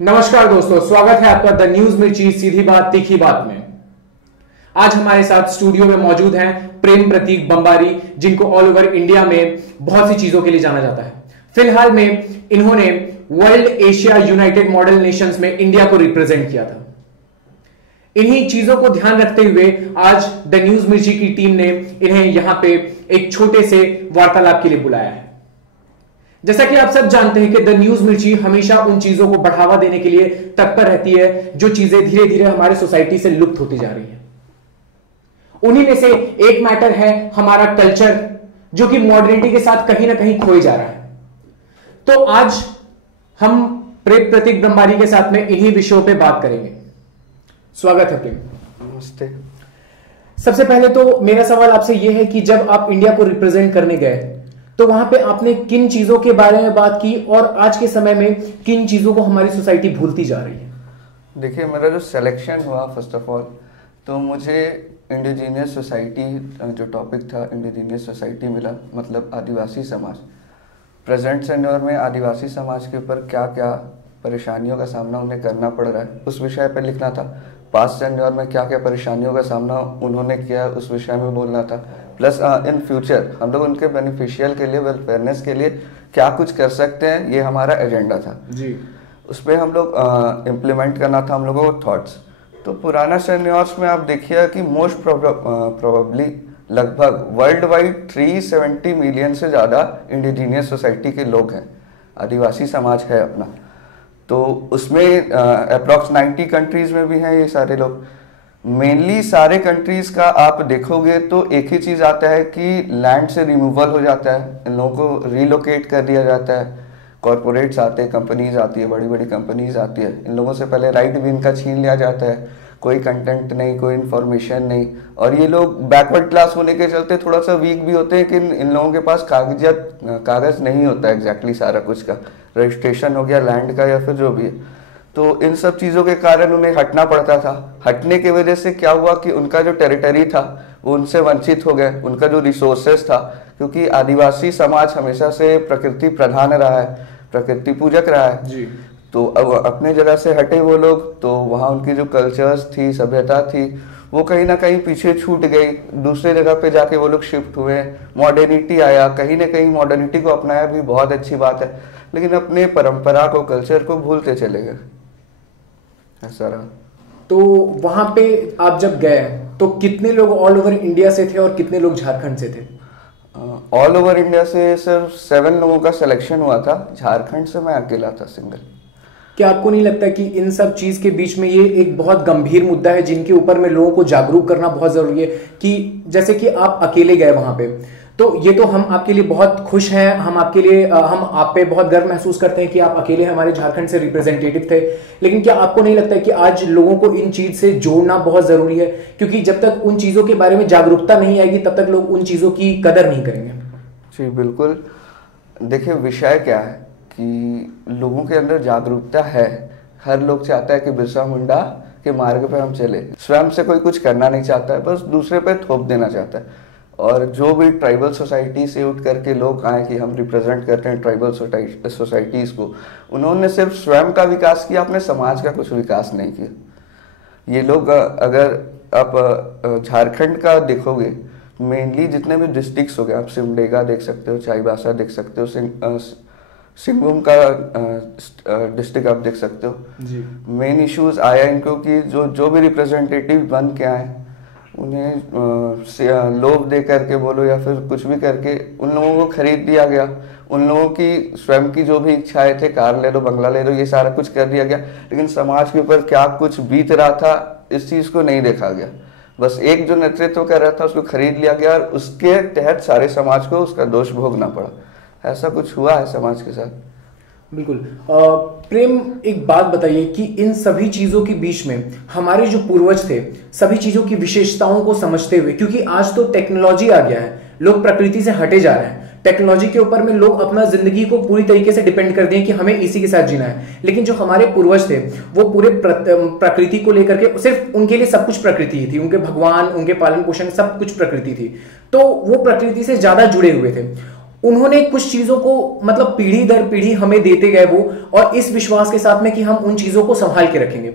नमस्कार दोस्तों, स्वागत है आपका द न्यूज मिर्ची सीधी बात तीखी बात में। आज हमारे साथ स्टूडियो में मौजूद हैं प्रेम प्रतीक बम्बारी, जिनको ऑल ओवर इंडिया में बहुत सी चीजों के लिए जाना जाता है। फिलहाल में इन्होंने world Asia United model Nations में इंडिया को रिप्रेजेंट किया था। इन्हीं चीजों को ध्यान रखते हुए आज द न्यूज मिर्ची की टीम ने इन्हें यहां पे एक छोटे से वार्तालाप के लिए बुलाया है। जैसा कि आप सब जानते हैं कि द न्यूज मिर्ची हमेशा उन चीजों को बढ़ावा देने के लिए तत्पर रहती है जो चीजें धीरे धीरे हमारे सोसाइटी से लुप्त होती जा रही हैं। उन्हीं में से एक मैटर है हमारा कल्चर, जो कि मॉडर्निटी के साथ कहीं ना कहीं खोए जा रहा है। तो आज हम प्रेम प्रतीक बम्बारी के साथ में इन्हीं विषयों पे बात करेंगे। स्वागत है प्रेम। नमस्ते। सबसे पहले तो मेरा सवाल आपसे यह है कि जब आप इंडिया को रिप्रेजेंट करने गए तो वहां पे आपने किन चीजों के बारे में बात की और आज के समय में किन चीजों को हमारी सोसाइटी भूलती जा रही है? देखिए, मेरा जो सिलेक्शन हुआ फर्स्ट ऑफ ऑल, तो मुझे इंडिजीनियस सोसाइटी जो टॉपिक था, इंडिजीनियस सोसाइटी मिला, मतलब आदिवासी समाज। प्रेजेंट सेंडर में आदिवासी समाज के ऊपर क्या क्या परेशानियों का सामना उन्हें करना पड़ रहा है, उस विषय पर लिखना था। पास्ट सेंडर में क्या क्या परेशानियों का सामना उन्होंने किया, उस विषय में बोलना था। प्लस इन फ्यूचर हम लोग उनके बेनिफिशियल के लिए, वेलफेयरनेस के लिए क्या कुछ कर सकते हैं, ये हमारा एजेंडा था जी। उस पर हम लोग इम्प्लीमेंट करना था हम लोगों को थॉट्स। तो पुराना सेन्योर्स में आप देखिए कि मोस्ट प्रोबेबली लगभग वर्ल्ड वाइड 370 मिलियन से ज़्यादा इंडिजीनियस सोसाइटी के लोग हैं, आदिवासी समाज है अपना। तो उसमें अप्रॉक्स 90 कंट्रीज़ में भी हैं ये सारे लोग। मेनली सारे कंट्रीज़ का आप देखोगे तो एक ही चीज़ आता है कि लैंड से रिमूवल हो जाता है, इन लोगों को रिलोकेट कर दिया जाता है। कॉरपोरेट्स आते हैं, कंपनीज आती है, बड़ी बड़ी कंपनीज आती है, इन लोगों से पहले राइट भी इनका छीन लिया जाता है। कोई कंटेंट नहीं, कोई इन्फॉर्मेशन नहीं, और ये लोग बैकवर्ड क्लास होने के चलते थोड़ा सा वीक भी होते हैं कि इन लोगों के पास कागज़ नहीं होता एग्जैक्टली सारा कुछ का, रजिस्ट्रेशन हो गया लैंड का या फिर जो भी है। तो इन सब चीज़ों के कारण उन्हें हटना पड़ता था। हटने की वजह से क्या हुआ कि उनका जो टेरिटरी था वो उनसे वंचित हो गए, उनका जो रिसोर्सेज था, क्योंकि आदिवासी समाज हमेशा से प्रकृति प्रधान रहा है, प्रकृति पूजक रहा है जी। तो अब अपने जगह से हटे वो लोग, तो वहाँ उनकी जो कल्चर्स थी, सभ्यता थी, वो कहीं ना कहीं पीछे छूट गई। दूसरे जगह पे जाके वो लोग शिफ्ट हुए, मॉडर्निटी आया, कहीं ना कहीं मॉडर्निटी को अपनाया भी बहुत अच्छी बात है, लेकिन अपने परंपरा को, कल्चर को भूलते चले गए, ऐसा रहा। तो वहां पे आप जब गए तो कितने लोग ऑल ओवर इंडिया से थे और कितने लोग झारखंड से थे? ऑल ओवर इंडिया से सिर्फ 7 लोगों का सिलेक्शन हुआ था, झारखंड से मैं अकेला था, सिंगल। क्या आपको नहीं लगता कि इन सब चीज के बीच में ये एक बहुत गंभीर मुद्दा है जिनके ऊपर में लोगों को जागरूक करना बहुत जरूरी है? कि जैसे कि आप अकेले गए वहां पे, तो ये तो हम आपके लिए बहुत खुश हैं, हम आप पे बहुत गर्व महसूस करते हैं कि आप अकेले हमारे झारखंड से रिप्रेजेंटेटिव थे। लेकिन क्या आपको नहीं लगता है कि आज लोगों को इन चीज से जोड़ना बहुत जरूरी है? क्योंकि जब तक उन चीजों के बारे में जागरूकता नहीं आएगी तब तक लोग उन चीजों की कदर नहीं करेंगे। जी बिल्कुल। देखिए, विषय क्या है कि लोगों के अंदर जागरूकता है। हर लोग चाहता है कि बिरसा मुंडा के मार्ग पे हम चले। स्वयं से कोई कुछ करना नहीं चाहता है, बस दूसरे पे थोप देना चाहता है। और जो भी ट्राइबल सोसाइटी से उठ करके लोग आए कि हम रिप्रेजेंट करते हैं ट्राइबल सोसाइटीज़ को, उन्होंने सिर्फ स्वयं का विकास किया, अपने समाज का कुछ विकास नहीं किया। ये लोग, अगर आप झारखंड का देखोगे, मेनली जितने भी डिस्ट्रिक्ट्स हो गए, आप सिमडेगा देख सकते हो, चाईबासा देख सकते हो, सिंहभूम का डिस्ट्रिक्ट आप देख सकते हो जी। मेन इश्यूज आया इनको कि जो भी रिप्रेजेंटेटिव बन के आए, उन्हें लोभ दे करके बोलो या फिर कुछ भी करके उन लोगों को खरीद दिया गया। उन लोगों की स्वयं की जो भी इच्छाएं थे, कार ले लो, बंगला ले लो, ये सारा कुछ कर दिया गया, लेकिन समाज के ऊपर क्या कुछ बीत रहा था इस चीज़ को नहीं देखा गया। बस एक जो नेतृत्व कर रहा था उसको खरीद लिया गया और उसके तहत सारे समाज को उसका दोष भोगना पड़ा। ऐसा कुछ हुआ है समाज के साथ। बिल्कुल। प्रेम, एक बात बताइए कि इन सभी चीजों के बीच में हमारे जो पूर्वज थे, सभी चीजों की विशेषताओं को समझते हुए, क्योंकि आज तो टेक्नोलॉजी आ गया है, लोग प्रकृति से हटे जा रहे हैं, टेक्नोलॉजी के ऊपर में लोग अपना जिंदगी को पूरी तरीके से डिपेंड कर दिए कि हमें इसी के साथ जीना है। लेकिन जो हमारे पूर्वज थे वो पूरे प्रकृति को लेकर के, सिर्फ उनके लिए सब कुछ प्रकृति थी, उनके भगवान, उनके पालन पोषण सब कुछ प्रकृति थी, तो वो प्रकृति से ज्यादा जुड़े हुए थे। उन्होंने कुछ चीजों को मतलब पीढ़ी दर पीढ़ी हमें देते गए वो, और इस विश्वास के साथ में कि हम उन चीजों को संभाल के रखेंगे।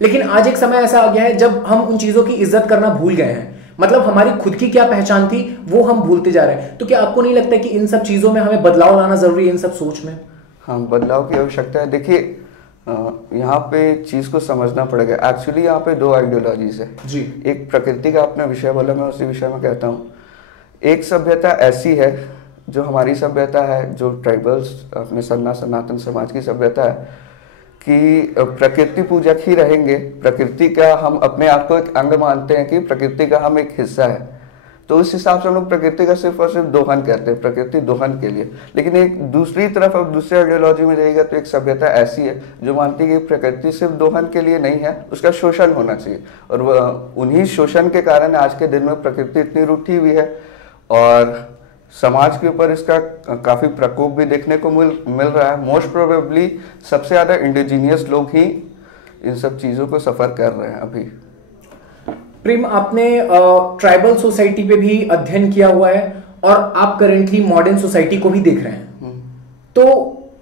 लेकिन आज एक समय ऐसा आ गया है जब हम उन चीजों की इज्जत करना भूल गए हैं, मतलब हमारी खुद की क्या पहचान थी वो हम भूलते जा रहे हैं। तो क्या आपको नहीं लगता कि इन सब चीजों में हमें बदलाव लाना जरूरी है, इन सब सोच में? हाँ, बदलाव की आवश्यकता है। देखिए, यहाँ पे चीज़ को समझना पड़ेगा। एक्चुअली यहाँ पे दो आइडियोलॉजीज है जी। एक प्रकृति का आपने विषय बोला, मैं उसी विषय में कहता हूँ। एक सभ्यता ऐसी है जो हमारी सभ्यता है, जो ट्राइबल्स अपने सनातन समाज की सभ्यता है कि प्रकृति पूजक ही रहेंगे। प्रकृति का हम अपने आप को एक अंग मानते हैं कि प्रकृति का हम एक हिस्सा है, तो उस हिसाब से हम लोग प्रकृति का सिर्फ और सिर्फ दोहन कहते हैं, प्रकृति दोहन के लिए। लेकिन एक दूसरी तरफ, अब दूसरी आइडियोलॉजी में जाएगा तो एक सभ्यता ऐसी है जो मानती है कि प्रकृति सिर्फ दोहन के लिए नहीं है, उसका शोषण होना चाहिए। और उन्हीं शोषण के कारण आज के दिन में प्रकृति इतनी रूठी हुई है और समाज के ऊपर इसका काफ़ी प्रकोप भी देखने को मिल रहा है। मोस्ट प्रोबेबली सबसे ज़्यादा इंडिजीनियस लोग ही इन सब चीज़ों को सफ़र कर रहे हैं अभी। प्रेम, आपने ट्राइबल सोसाइटी पे भी अध्ययन किया हुआ है और आप करेंटली मॉडर्न सोसाइटी को भी देख रहे हैं, तो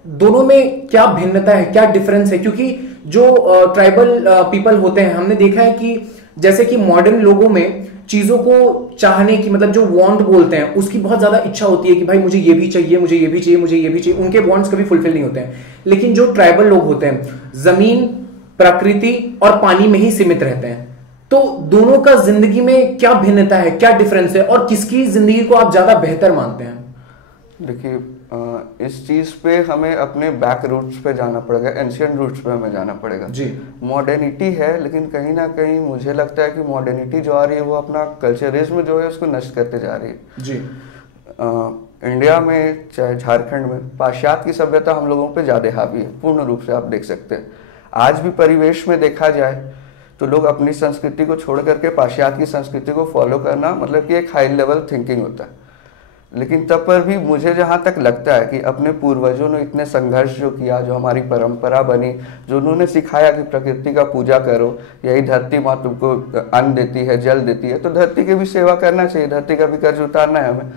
दोनों में क्या भिन्नता है, क्या डिफरेंस है? क्योंकि जो ट्राइबल पीपल होते हैं, हमने देखा है कि जैसे कि मॉडर्न लोगों में चीजों को चाहने की, मतलब जो वांट बोलते हैं, उसकी बहुत ज्यादा इच्छा होती है कि भाई मुझे ये भी चाहिए, मुझे ये भी चाहिए, मुझे ये भी चाहिए। उनके वांट्स कभी फुलफिल नहीं होते हैं। लेकिन जो ट्राइबल लोग होते हैं, जमीन, प्रकृति और पानी में ही सीमित रहते हैं। तो दोनों का जिंदगी में क्या भिन्नता है, क्या डिफरेंस है, और किसकी जिंदगी को आप ज्यादा बेहतर मानते हैं? देखिए, इस चीज पे हमें अपने बैक रूट्स पे जाना पड़ेगा, एंशियंट रूट्स पे हमें जाना पड़ेगा जी। मॉडर्निटी है, लेकिन कहीं ना कहीं मुझे लगता है कि मॉडर्निटी जो आ रही है वो अपना कल्चरिज्म जो है उसको नष्ट करते जा रही है जी। इंडिया में चाहे झारखंड में पाश्चात्य की सभ्यता हम लोगों पे ज्यादा हावी है, पूर्ण रूप से आप देख सकते हैं। आज भी परिवेश में देखा जाए तो लोग अपनी संस्कृति को छोड़ करके पाश्चात्य की संस्कृति को फॉलो करना मतलब कि एक हाई लेवल थिंकिंग होता है। लेकिन तब पर भी मुझे जहाँ तक लगता है कि अपने पूर्वजों ने इतने संघर्ष जो किया, जो हमारी परंपरा बनी, जो उन्होंने सिखाया कि प्रकृति का पूजा करो, यही धरती माँ तुमको अन्न देती है, जल देती है, तो धरती की भी सेवा करना चाहिए, धरती का भी कर्ज उतारना है हमें।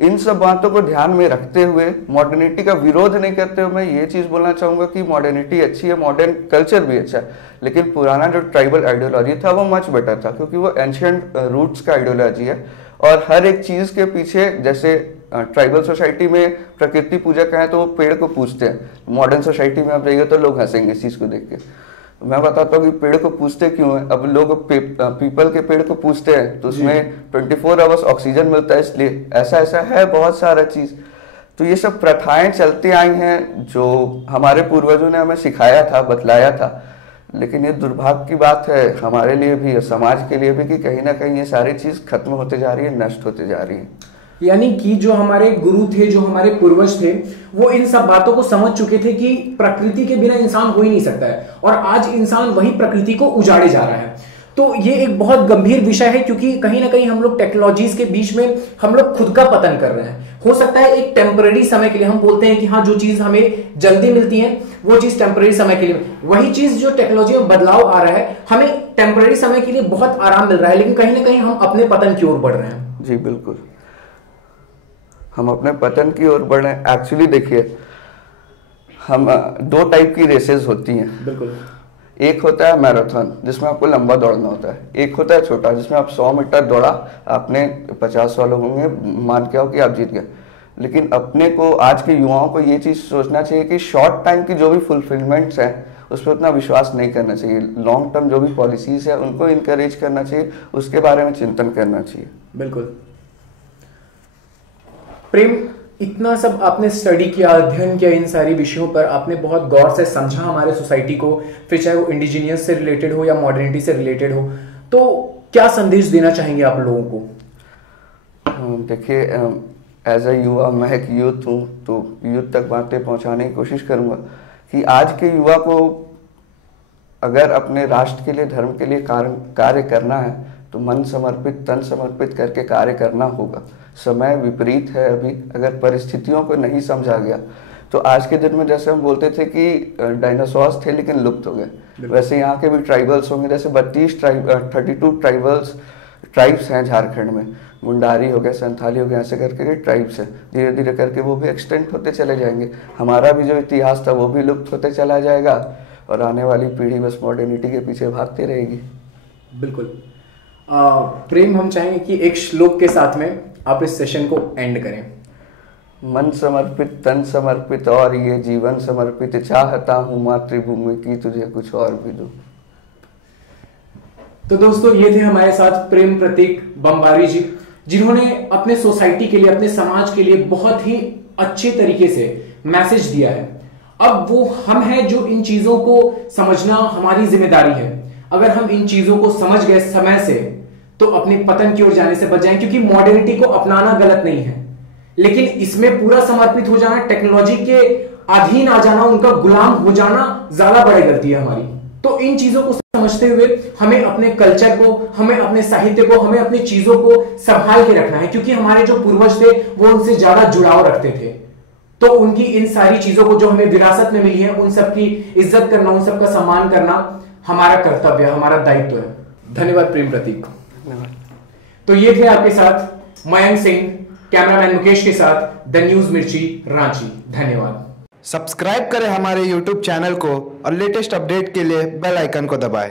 इन सब बातों को ध्यान में रखते हुए, मॉडर्निटी का विरोध नहीं करते हुए, मैं ये चीज़ बोलना चाहूँगा कि मॉडर्निटी अच्छी है, मॉडर्न कल्चर भी अच्छा है, लेकिन पुराना जो ट्राइबल आइडियोलॉजी था वो मच बेटर था, क्योंकि वो एंशियंट रूट्स का आइडियोलॉजी है। और हर एक चीज़ के पीछे, जैसे ट्राइबल सोसाइटी में प्रकृति पूजक हैं तो वो पेड़ को पूजते हैं, मॉडर्न सोसाइटी में आप जाइए तो लोग हंसेंगे इस चीज़ को देख के। मैं बताता हूँ कि पेड़ को पूजते क्यों है। अब लोग पीपल के पेड़ को पूजते हैं तो उसमें 24 आवर्स ऑक्सीजन मिलता है, इसलिए ऐसा है बहुत सारा चीज़। तो ये सब प्रथाएं चलती आई हैं जो हमारे पूर्वजों ने हमें सिखाया था, बतलाया था। लेकिन ये दुर्भाग्य की बात है हमारे लिए भी और समाज के लिए भी कि कहीं ना कहीं ये सारी चीज़ खत्म होते जा रही है, नष्ट होते जा रही है। यानी कि जो हमारे गुरु थे, जो हमारे पूर्वज थे, वो इन सब बातों को समझ चुके थे कि प्रकृति के बिना इंसान हो ही नहीं सकता है, और आज इंसान वही प्रकृति को उजाड़े जा रहा है। तो ये एक बहुत गंभीर विषय है, क्योंकि कहीं ना कहीं हम लोग टेक्नोलॉजीज के बीच में हम लोग खुद का पतन कर रहे हैं। हो सकता है एक टेम्पररी समय के लिए, हम बोलते हैं कि हाँ जो चीज हमें जल्दी मिलती है वो चीज टेम्पररी समय के लिए, वही चीज जो टेक्नोलॉजी में बदलाव आ रहा है हमें टेम्पररी समय के लिए बहुत आराम मिल रहा है, लेकिन कहीं ना कहीं हम अपने पतन की ओर बढ़ रहे हैं। जी बिल्कुल, हम अपने पतन की ओर बढ़ रहे हैं। एक्चुअली देखिए, हम दो टाइप की रेसेस होती हैं। बिल्कुल, एक होता है मैराथन जिसमें आपको लंबा दौड़ना होता है, एक होता है छोटा जिसमें आप 100 मीटर दौड़ा, आपने 50-100 लोग होंगे, मान के आओ कि आप जीत गए। लेकिन अपने को, आज के युवाओं को ये चीज़ सोचना चाहिए कि शॉर्ट टाइम की जो भी फुलफिलमेंट्स हैं उस पर उतना विश्वास नहीं करना चाहिए। लॉन्ग टर्म जो भी पॉलिसीज है उनको इनकरेज करना चाहिए, उसके बारे में चिंतन करना चाहिए। बिल्कुल। प्रेम, इतना सब आपने स्टडी किया, अध्ययन किया इन सारी विषयों पर, आपने बहुत गौर से समझा हमारे सोसाइटी को, फिर चाहे वो इंडिजीनियस से रिलेटेड हो या मॉडर्निटी से रिलेटेड हो, तो क्या संदेश देना चाहेंगे आप लोगों को? देखिए, एज ए युवा, मैं एक यूथ हूँ, तो यूथ तक बातें पहुँचाने की कोशिश करूँगा कि आज के युवा को अगर अपने राष्ट्र के लिए, धर्म के लिए कार्य करना है तो मन समर्पित, तन समर्पित करके कार्य करना होगा। समय विपरीत है अभी, अगर परिस्थितियों को नहीं समझा गया तो आज के दिन में, जैसे हम बोलते थे कि डायनासोर्स थे लेकिन लुप्त हो गए, वैसे यहाँ के भी ट्राइबल्स होंगे। जैसे 32 ट्राइब्स हैं झारखंड में, मुंडारी हो गया, संथाली हो गया, ऐसे करके ये ट्राइब्स हैं। धीरे धीरे करके वो भी एक्सटेंट होते चले जाएंगे, हमारा भी जो इतिहास था वो भी लुप्त होते चला जाएगा और आने वाली पीढ़ी बस मॉडर्निटी के पीछे भागती रहेगी। बिल्कुल। प्रेम, हम चाहेंगे कि एक श्लोक के साथ में आप इस सेशन को एंड करें। मन समर्पित, तन समर्पित और ये जीवन समर्पित, चाहता हूँ मातृभूमि की तुझे कुछ और भी दूं। तो दोस्तों, ये थे हमारे साथ प्रेम प्रतीक बम्बारी जी, जिन्होंने अपने सोसाइटी के लिए, अपने समाज के लिए बहुत ही अच्छे तरीके से मैसेज दिया है। अब वो हम हैं जो इन चीजों को समझना हमारी जिम्मेदारी है। अगर हम इन चीजों को समझ गए समय से तो अपने पतन की ओर जाने से बच जाएं, क्योंकि मॉडर्निटी को अपनाना गलत नहीं है, लेकिन इसमें पूरा समर्पित हो जाना, टेक्नोलॉजी के अधीन आ जाना, उनका गुलाम हो जाना ज्यादा बड़ी गलती है हमारी। तो इन चीजों को समझते हुए हमें अपने कल्चर को, हमें अपने साहित्य को, हमें अपनी चीजों को संभाल के रखना है, क्योंकि हमारे जो पूर्वज थे वो उनसे ज्यादा जुड़ाव रखते थे। तो उनकी इन सारी चीजों को जो हमें विरासत में मिली है, उन सबकी इज्जत करना, उन सबका सम्मान करना हमारा कर्तव्य, हमारा दायित्व है। धन्यवाद प्रेम प्रतीक। तो ये थे आपके साथ मयंक सिंह, कैमरामैन मुकेश के साथ द न्यूज मिर्ची, रांची। धन्यवाद। सब्सक्राइब करें हमारे YouTube चैनल को और लेटेस्ट अपडेट के लिए बेल आइकन को दबाएं।